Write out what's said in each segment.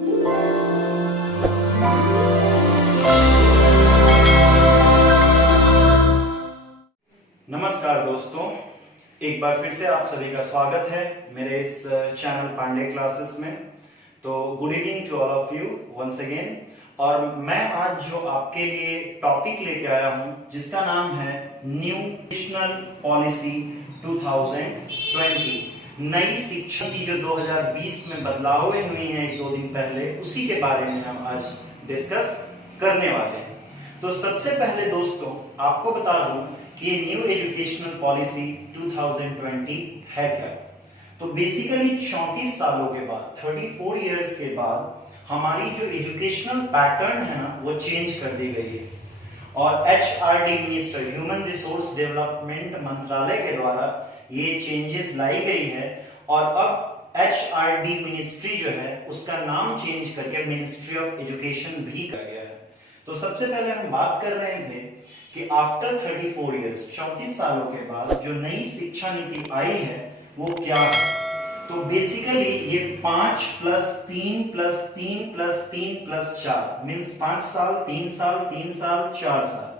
नमस्कार दोस्तों, एक बार फिर से आप सभी का स्वागत है मेरे इस चैनल पांडे क्लासेस में। तो good evening to all of you once again. और मैं आज जो आपके लिए टॉपिक लेके आया हूं जिसका नाम है न्यू एजुकेशनल पॉलिसी 2020, नई शिक्षा नीति जो 2020 में बदलाव हुए हैं एक दो दिन पहले, उसी के बारे में हम आज डिस्कस करने वाले हैं। तो सबसे पहले दोस्तों आपको बता दूं कि ये न्यू एजुकेशनल पॉलिसी 2020 है क्या। तो बेसिकली 34 सालों के बाद, 34 इयर्स के बाद हमारी जो एजुकेशनल पैटर्न है ना वो चेंज कर दी गई है। और HRD minister, human resource development मंत्रालय के द्वारा ये चेंजेस लाई गई है। और अब HRD मिनिस्ट्री जो है उसका नाम चेंज करके मिनिस्ट्री ऑफ एजुकेशन भी कर गया है। तो सबसे पहले हम बात कर रहे थे कि आफ्टर 34 इयर्स, 34 सालों के बाद जो नई शिक्षा नीति आई है वो क्या है। तो बेसिकली ये 5 + 3 + 3 + 3 + 4 मींस 5 साल, 3 साल, 3 साल, 4 साल,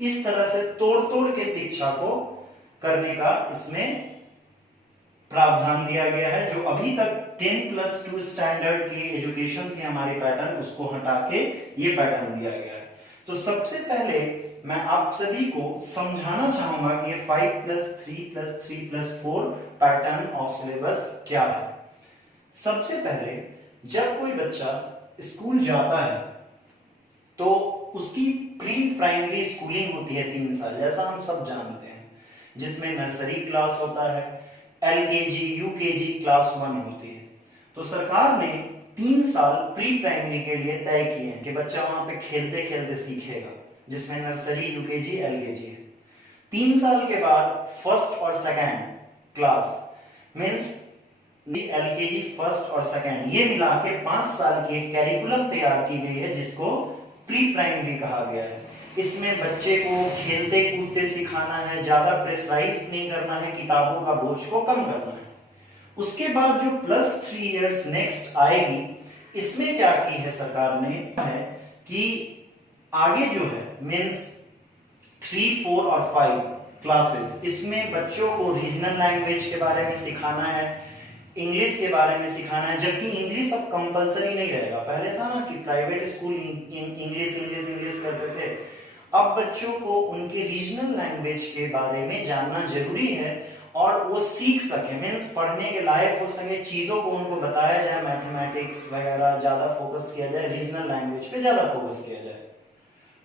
इस तरह से तोड़ के शिक्षा को करने का इसमें प्रावधान दिया गया है। जो अभी तक 10+2 स्टैंडर्ड की एजुकेशन थी हमारी पैटर्न, उसको हटा के ये पैटर्न दिया गया है। तो सबसे पहले मैं आप सभी को समझाना चाहूंगा कि ये 5+3+3+4 पैटर्न ऑफ सिलेबस क्या है। सबसे पहले जब कोई बच्चा स्कूल जाता है तो उसकी प्री प्राइमरी स्कूलिंग होती है 3 साल, जैसा हम सब जानते हैं, जिसमें नर्सरी क्लास होता है, LKG, UKG क्लास 1 होती है। तो सरकार ने 3 साल प्री प्राइमरी के लिए तय किए हैं कि बच्चा वहां पे खेलते खेलते सीखेगा, जिसमें नर्सरी, UKG, LKG है। 3 साल के बाद फर्स्ट और second class means LKG first और सेकंड, ये मिला के 5 साल की एक कैरिकुलम तैयार की गई है जिसको प्री प्राइमरी कहा गया है। इसमें बच्चे को खेलते कूदते सिखाना है, ज्यादा प्रेशराइज नहीं करना है, किताबों का बोझ को कम करना है। उसके बाद जो +3 इयर्स नेक्स्ट आएगी, इसमें क्या की है सरकार ने है कि आगे जो है मींस 3, 4 और 5 क्लासेस, इसमें बच्चों को रीजनल लैंग्वेज के बारे में सिखाना है, इंग्लिश के बारे में सिखाना है। जबकि इंग्लिश अब कंपलसरी नहीं रहेगा। पहले था ना कि प्राइवेट स्कूल इंग्लिश करते थे, अब बच्चों को उनके रीजनल लैंग्वेज के बारे में जानना जरूरी है और वो सीख सके, मींस पढ़ने के लायक हो सके, चीजों को उनको बताया जाए, मैथमेटिक्स वगैरह ज्यादा फोकस किया जाए, रीजनल लैंग्वेज पे ज्यादा फोकस किया जाए।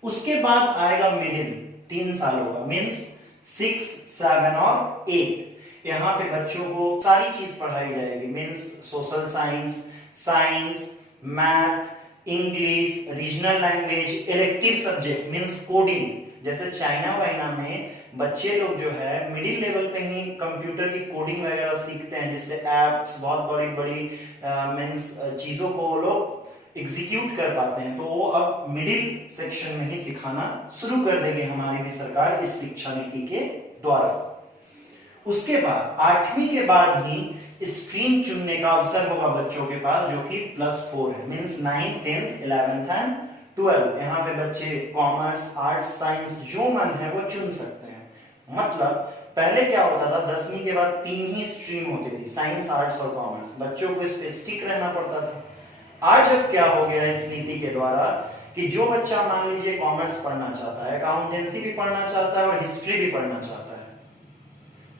उसके बाद आएगा मिडिल 3 सालों का मींस 6, 7 और 8। यहाँ पे बच्चों को सारी चीज पढ़ाई जाएगी, means social science, math, English, regional language, elective subject means coding. जैसे चाइना वाइना में बच्चे लोग जो है मिडिल लेवल पे ही कंप्यूटर की कोडिंग वगैरह सीखते हैं, जिससे एप्स, बहुत बड़ी बड़ी मींस चीजों को लोग एग्जीक्यूट कर पाते हैं। तो वो अब मिडिल सेक्शन में ही सिखाना शुरू कर देगी हमारी भी सरकार इस शिक्षा नीति के द्वारा। उसके बाद 8वीं के बाद ही स्ट्रीम चुनने का अवसर होगा बच्चों के पास, जो कि +4 है मींस 9, 10, 11 एंड 12। यहाँ पे बच्चे कॉमर्स, आर्ट्स, साइंस जो मन है वो चुन सकते हैं। मतलब पहले क्या होता था, 10वीं के बाद 3 ही स्ट्रीम होती थी, साइंस, आर्ट्स और कॉमर्स, बच्चों को इस पे स्टिक रहना पड़ता था। आज अब क्या हो गया इस नीति के द्वारा कि जो बच्चा मान लीजिए कॉमर्स पढ़ना चाहता है, अकाउंटेंसी भी पढ़ना चाहता है और हिस्ट्री भी पढ़ना चाहता है,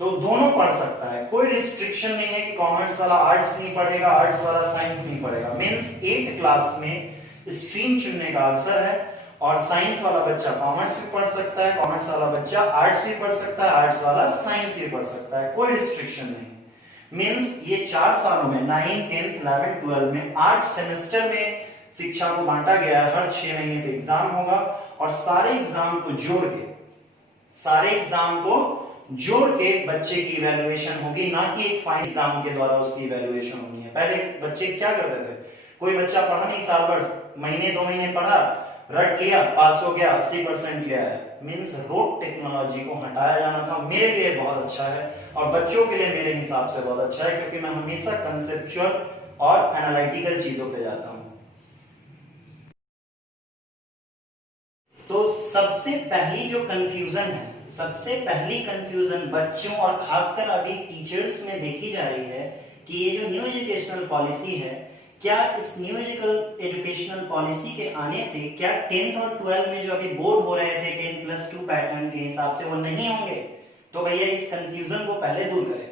तो दोनों पढ़ सकता है। कोई रिस्ट्रिक्शन नहीं है कि कॉमर्स वाला आर्ट्स नहीं पढ़ेगा, आर्ट्स वाला साइंस नहीं पढ़ेगा। मींस 8 क्लास में स्ट्रीम चुनने का अवसर है और साइंस वाला बच्चा कॉमर्स भी पढ़ सकता है, कॉमर्स वाला बच्चा आर्ट्स भी पढ़ सकता है, आर्ट्स वाला साइंस भी पढ़ सकता है, कोई रिस्ट्रिक्शन नहीं। मींस ये 4 सालों में 9, 10, 11, 12 में 8 सेमेस्टर में शिक्षा को बांटा गया है। हर 6 महीने पे एग्जाम होगा और सारे एग्जाम को जोड़ के बच्चे की इवैल्यूएशन होगी, ना कि एक फाइनल एग्जाम के द्वारा उसकी इवैल्यूएशन होनी है। पहले बच्चे क्या करते थे, कोई बच्चा पढ़ा नहीं, साल भर महीने 2 महीने पढ़ा, रट लिया, पास हो गया, 80% लिया है। मींस रोट टेक्नोलॉजी को हटाया जाना था। मेरे लिए बहुत अच्छा है और बच्चों के लिए मेरे हिसाब से बहुत अच्छा है, क्योंकि मैं हमेशा कंसेप्चुअल और एनालिटिकल चीजों पे जाता हूँ। तो सबसे पहली जो कंफ्यूजन है, सबसे पहली कंफ्यूजन बच्चों और खासकर अभी टीचर्स में देखी जा रही है कि ये जो न्यू एजुकेशनल पॉलिसी है, क्या इस न्यू एजुकेशनल पॉलिसी के आने से क्या 10th और 12 में जो अभी बोर्ड हो रहे थे 10+2 पैटर्न के हिसाब से वो नहीं होंगे? तो भैया इस कंफ्यूजन को पहले दूर करें।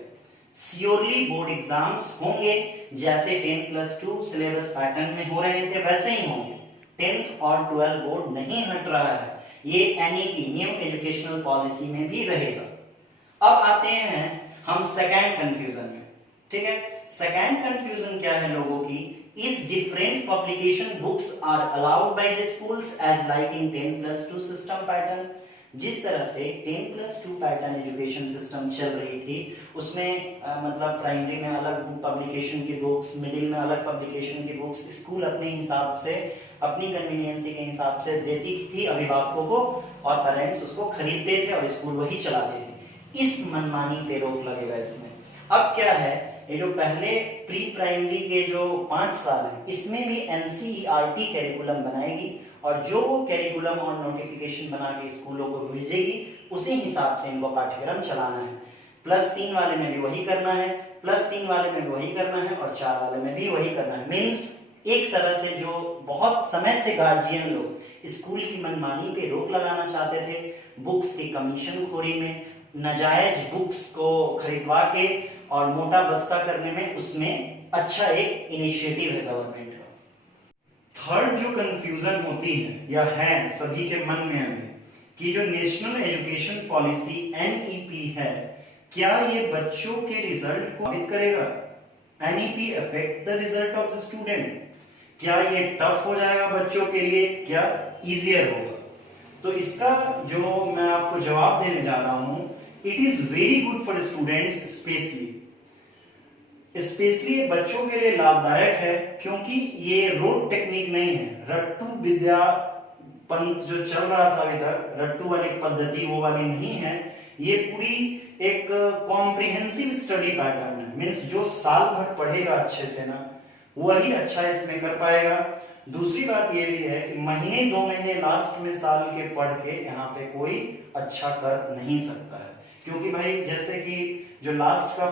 श्योरली बोर्ड एग्जाम्स होंगे, जैसे 10+2 सिलेबस पैटर्न में हो रहे थे वैसे ही होंगे। 10th और 12 बोर्ड नहीं हट रहा है, ये एनईपी न्यू एजुकेशनल पॉलिसी में भी रहेगा। अब आते हैं हम सेकेंड कंफ्यूजन में, ठीक है। सेकेंड कंफ्यूजन क्या है लोगों की? Is different publication books are allowed by the schools as like in 10+2 system pattern. जिस तरह से 10+2 पैटर्न एजुकेशन सिस्टम चल रही थी, उसमें मतलब प्राइमरी में अलग पब्लिकेशन की बुक्स, मिडिल में अलग पब्लिकेशन की बुक्स स्कूल अपने हिसाब से, अपनी कन्वीनियंसी के हिसाब से देती थी अभिभावकों को, और पेरेंट्स उसको खरीदते थे और स्कूल वही चलाते थे। इस मनमानी पे रोक लगेगा इसमें। अब क्या है, ये जो पहले प्री प्राइमरी के जो 5 साल है, इसमें भी एनसीईआरटी कैरिकुलम बनाएगी, और जो वो कैरिकुलम और नोटिफिकेशन बना के स्कूलों को भेजेगी, उसी हिसाब से इनको पाठ्यक्रम चलाना है। +3 वाले में भी वही करना है, +3 वाले में भी वही करना है, और 4 वाले में भी वही करना है। मीन्स एक तरह से जो बहुत समय से गार्जियन लोग स्कूल की मनमानी पे रोक लगाना चाहते थे, बुक्स की कमीशन खोरी में, नाजायज बुक्स को खरीदवा के और मोटा बस्ता करने में, उसमें अच्छा एक इनिशिएटिव है गवर्नमेंट का। थर्ड जो कंफ्यूजन होती है या है सभी के मन में अभी, कि जो नेशनल एजुकेशन पॉलिसी एनईपी है, क्या ये बच्चों के रिजल्ट को प्रभावित करेगा? NEP affect the result of the student? क्या ये टफ हो जाएगा बच्चों के लिए, क्या इजियर होगा? तो इसका जो मैं आपको जवाब देने जा रहा हूं, it is very good for students, specially ये बच्चों के लिए लाभदायक है, क्योंकि ये रोड टेक्निक नहीं है, रट्टू विद्या पंथ जो चल रहा था अभी तक, रट्टू वाली पद्धति वो वाली नहीं है। ये पूरी एक कॉम्प्रिहेंसिव स्टडी पैटर्न है। मीन्स जो साल भर पढ़ेगा अच्छे से ना, वही अच्छा इसमें कर पाएगा। दूसरी बात ये भी है कि महीने 2 महीने लास्ट में साल के पढ़ के यहाँ पे कोई अच्छा कर नहीं सकता है, क्योंकि भाई जैसे कि जो लास्ट का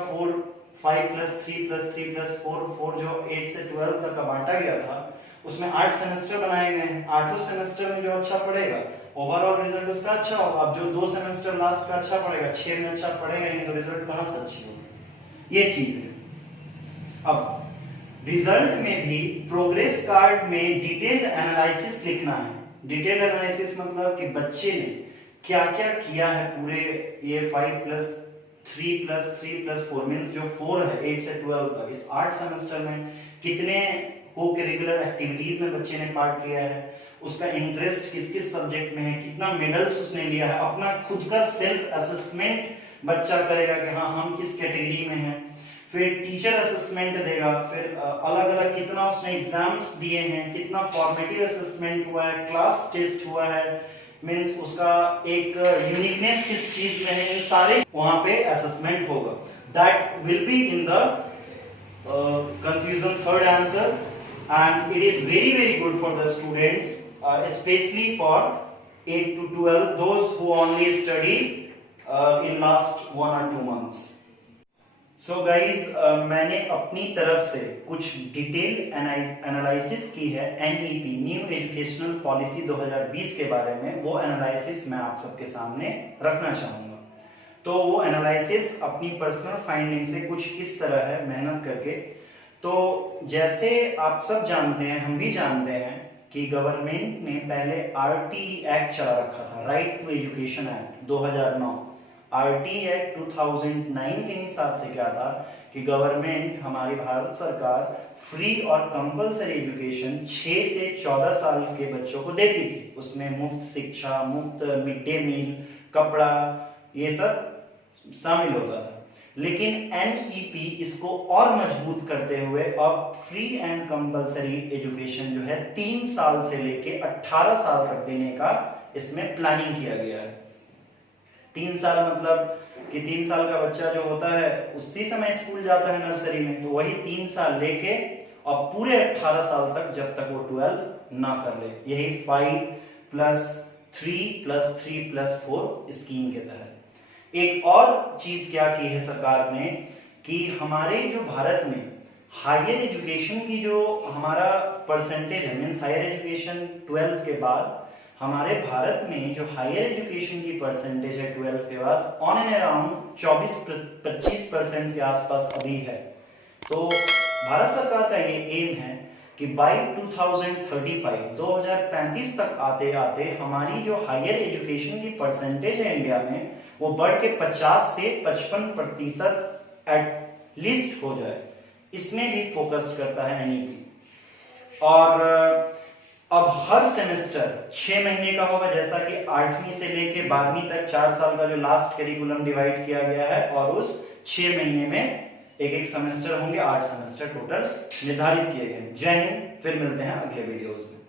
5+3+3+4 जो 8 से 12 तक का बांटा गया था, उसमें 8 सेमेस्टर बनाए गए हैं। 8 सेमेस्टर में जो अच्छा पढ़ेगा ओवरऑल रिजल्ट उसका अच्छा होगा। अब जो 2 सेमेस्टर लास्ट का अच्छा पढ़ेगा, 6 में अच्छा पढ़ेगा नहीं, तो रिजल्ट कहां से अच्छी होगी? ये चीज है। अब रिजल्ट में भी प्रोग्रेस कार्ड में डिटेल्ड एनालिसिस लिखना है। डिटेल्ड एनालिसिस मतलब कि बच्चे ने क्या क्या किया है पूरे ये 5+3+3+4 मींस जो 4 है 8 से 12 तक, इस 8 सेमेस्टर में कितने को करिकुलर एक्टिविटीज में बच्चे ने पार्ट लिया है, उसका इंटरेस्ट किस किस सब्जेक्ट में है, कितना मेडल्स उसने लिया है, अपना खुद का सेल्फ असेसमेंट बच्चा करेगा कि हाँ हम किस कैटेगरी में हैं, फिर टीचर असेसमेंट देगा, फिर अलग अलग कितना उसने एग्जाम्स दिए हैं, कितना फॉर्मेटिव असेसमेंट हुआ है, क्लास टेस्ट हुआ है, मींस उसका एक यूनिकनेस किस चीज में है, इन सारे वहां पे असेसमेंट होगा। That will be in the confusion third answer, and it is very very good for the students, especially for 8 to 12, those who only study in last 1 or 2 months. So guys, मैंने अपनी तरफ से कुछ detail analysis की है NEP new educational policy 2020 के बारे में। वो एनालिसिस मैं आप सबके सामने रखना चाहूँगा। तो वो एनालिसिस अपनी पर्सनल फाइंडिंग से कुछ इस तरह है, मेहनत करके। तो जैसे आप सब जानते हैं, हम भी जानते हैं कि गवर्नमेंट ने पहले आरटी एक्ट चला रखा था, right to education act 2009। RT act 2009 के हिसाब से क्या था कि गवर्नमेंट, हमारी भारत सरकार, फ्री और कंपलसरी एजुकेशन 6 से 14 साल के बच्चों को देती थी। उसमें मुफ्त शिक्षा, मुफ्त मिड डे मील, कपड़ा, ये सब शामिल होता था। लेकिन एनईपी इसको और मजबूत करते हुए अब फ्री एंड कंपलसरी एजुकेशन जो है 3 साल से लेके 18 साल तक देने का इसमें प्लानिंग किया गया है। 3 साल मतलब कि 3 साल का बच्चा जो होता है उसी समय स्कूल जाता है नर्सरी में, तो वही 3 साल लेके और पूरे 18 साल तक, जब तक वो 12 ना कर ले। यही 5+3+4 3+3+4 स्कीम के तहत। एक और चीज क्या की है सरकार ने कि हमारे जो भारत में हायर एजुकेशन की जो हमारा परसेंटेज है, मीन्स हायर एजुकेशन 12 के बाद हमारे भारत में जो हायर एजुकेशन की परसेंटेज है 12 के बाद ऑन एंड अराउंड 24-25% के आसपास अभी है। तो भारत सरकार का ये एम है कि बाय 2035 तक आते आते हमारी जो हायर एजुकेशन की परसेंटेज है इंडिया में वो बढ़ के 50 से 55% एटलीस्ट हो जाए, इसमें भी फोकस करता है एनईपी। और अब हर सेमेस्टर 6 महीने का होगा, जैसा कि 8वीं से लेके 12वीं तक 4 साल का जो लास्ट करिकुलम डिवाइड किया गया है, और उस 6 महीने में एक सेमेस्टर होंगे, 8 सेमेस्टर टोटल निर्धारित किए गए। जय हिंद, फिर मिलते हैं अगले वीडियोस में।